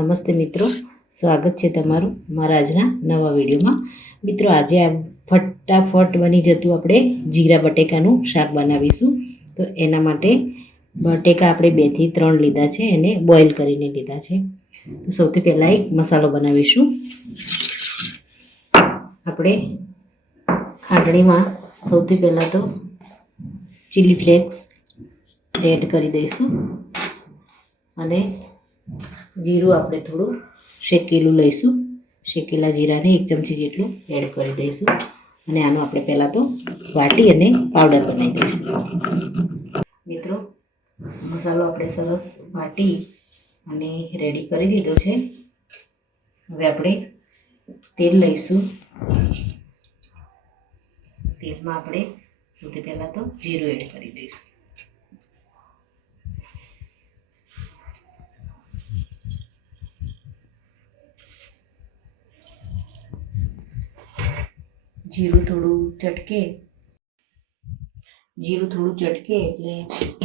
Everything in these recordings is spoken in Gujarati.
નમસ્તે મિત્રો, સ્વાગત છે તમારું મારા આજના નવા વિડીયોમાં. મિત્રો, આજે આ ફટાફટ બની જતું આપણે જીરા બટેકાનું શાક બનાવીશું. તો એના માટે બટેકા આપણે 2 થી 3 લીધા છે, એને બોઇલ કરીને લીધા છે. તો સૌથી પહેલાં એક મસાલો બનાવીશું. આપણે ખાંડણીમાં સૌથી પહેલાં તો ચીલી ફ્લેક્સ એડ કરી દઈશું અને જીરું આપણે થોડું શેકેલું લઈશું. શેકેલા જીરાને 1 ચમચી જેટલું એડ કરી દઈશું અને આનું આપણે પહેલાં તો વાટી અને પાવડર બનાવી દઈશું. મિત્રો, મસાલો આપણે સરસ વાટી અને રેડી કરી દીધો છે. હવે આપણે તેલ લઈશું. તેલમાં આપણે સૌથી પહેલાં તો જીરું એડ કરી દઈશું. જીરું થોડું ચટકે એટલે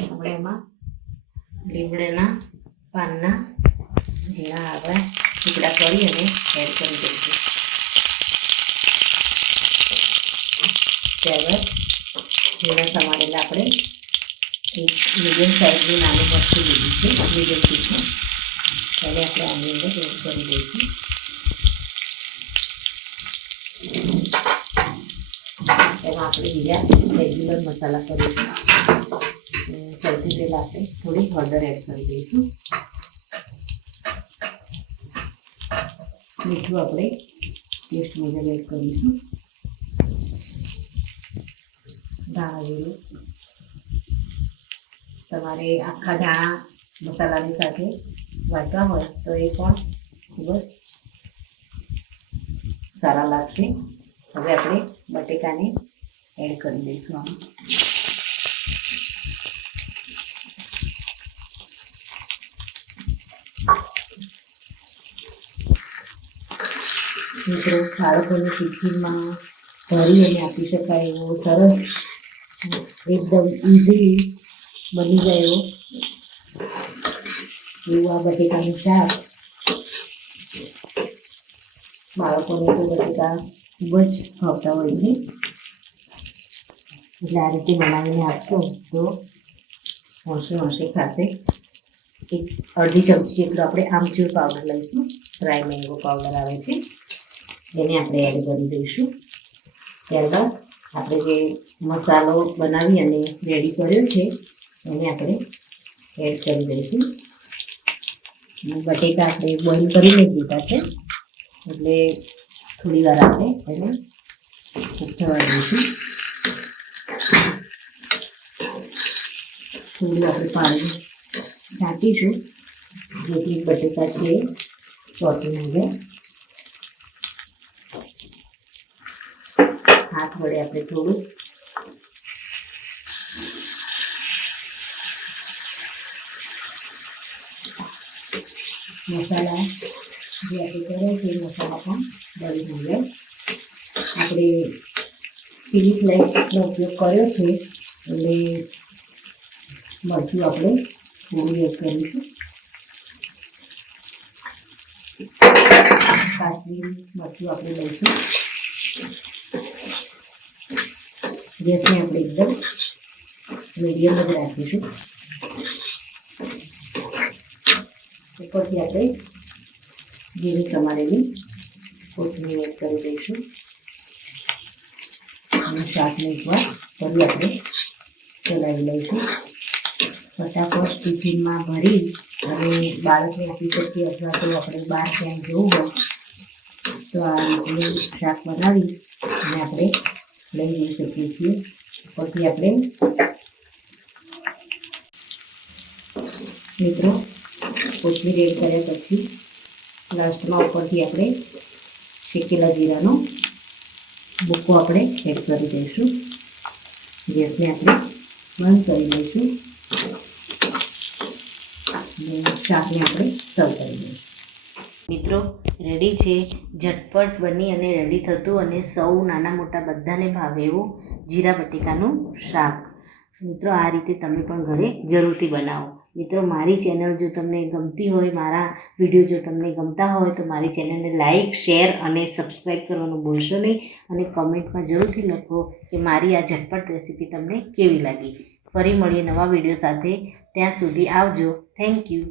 આપણે એમાં લીમડાના પાનના ઝીણા આપણે ટુકડા કરી અને એડ કરી દઈશું. ત્યારબાદ ઝીણા સમારેલા આપણે એક મીડિયમ સાઇઝની નાની મરચી લીધી છે, મીડિયમ પીસમાં. ત્યારે આપણે આની અંદર એડ કરી દઈશું. એમાં આપણે બીજા રેગ્યુલર મસાલા કરીશું. સૌથી પહેલાં આપણે થોડી હળદર એડ કરી દઈશું. મીઠું આપણે ટેસ્ટ મુજબ એડ કરીશું. ધાણા જીરું તમારે આખા ધાણા મસાલાની સાથે વાટવા હોય તો એ પણ ખૂબ જ સારા લાગશે. હવે આપણે બટેકાને એડ કરી દઈશું. આમાં મિત્રો, બાળકોની ટિફિનમાં ભરી અને આપી શકાય એવો સરસ એકદમ ઇઝી બની જાય એવું આ બટેકાનું શાક. બાળકોને તો બટેકા ખૂબ જ ભાવતા હોય છે, એટલે આ રીતે બનાવીને આપશો તો હોંશે ખાશે. એક અડધી ચમચી જેટલો આપણે આમચૂર પાવડર લઈશું. ડ્રાય મેંગો પાવડર આવે છે, એને આપણે એડ કરી દઈશું. ત્યારબાદ આપણે જે મસાલો બનાવી અને રેડી કર્યો છે એને આપણે એડ કરી દઈશું. બટેકા આપણે બોઇલ કરીને જ લીધા છે, એટલે થોડી વાર આપણે એને થવા દઈશું. થોડું આપણે પાણી છાંટીશું જેટલી બટેકા છે ચોટી ન જાય. હાથ વડે આપણે થોડું મસાલા જે આપણે કર્યા છે એ મસાલા પણ બળી ન જાય. આપણે ચીલી ફ્લેક્સનો ઉપયોગ કર્યો છે એટલે મરચું આપણે થોડું એડ કરીશું. કાશ્મીરી મરચું આપણે લઈશું. ગેસને આપણે એકદમ મીડિયમ જ રાખીશું. ઉપરથી આપણે ઝીણી સમારેલી કોથમીર એડ કરી દઈશું અને શાકને એકવાર ફરી આપણે ચલાવી લઈશું. ફટાફટ ટિફિનમાં ભરી અને બાળકને આપી શકીએ, અથવા તો આપણે બહાર ક્યાંય જવું હોય તો આ રીતનું શાક બનાવી અને આપણે લઈ જઈ શકીએ છીએ. ઉપરથી આપણે મિત્રો કોથમીર એડ કર્યા પછી લાસ્ટમાં ઉપરથી આપણે શેકેલા જીરાનો ભૂકો આપણે એડ કરી દઈશું. ગેસને આપણે બંધ કરી દઈશું અને શાકને આપણે સર્વ કરી દઈશું. મિત્રો, રેડી છે ઝટપટ બની અને રેડી થતું અને સૌ નાના મોટા બધાને ભાવે એવું જીરા બટેકાનું શાક. મિત્રો, આ રીતે તમે પણ ઘરે જરૂરથી બનાવો. મિત્રો મારી ચેનલ જો તમને ગમતી હોય, મારા વિડીયો જો તમને ગમતા હોય તો મારી ચેનલને લાઇક, શેર અને સબસ્ક્રાઈબ કરવાનું ભૂલશો નહીં. અને કમેન્ટમાં જરૂરથી લખો કે મારી આ ઝટપટ રેસીપી તમને કેવી લાગી. ફરી મળીએ નવા વિડીયો સાથે. ત્યાં સુધી આવજો. Thank you.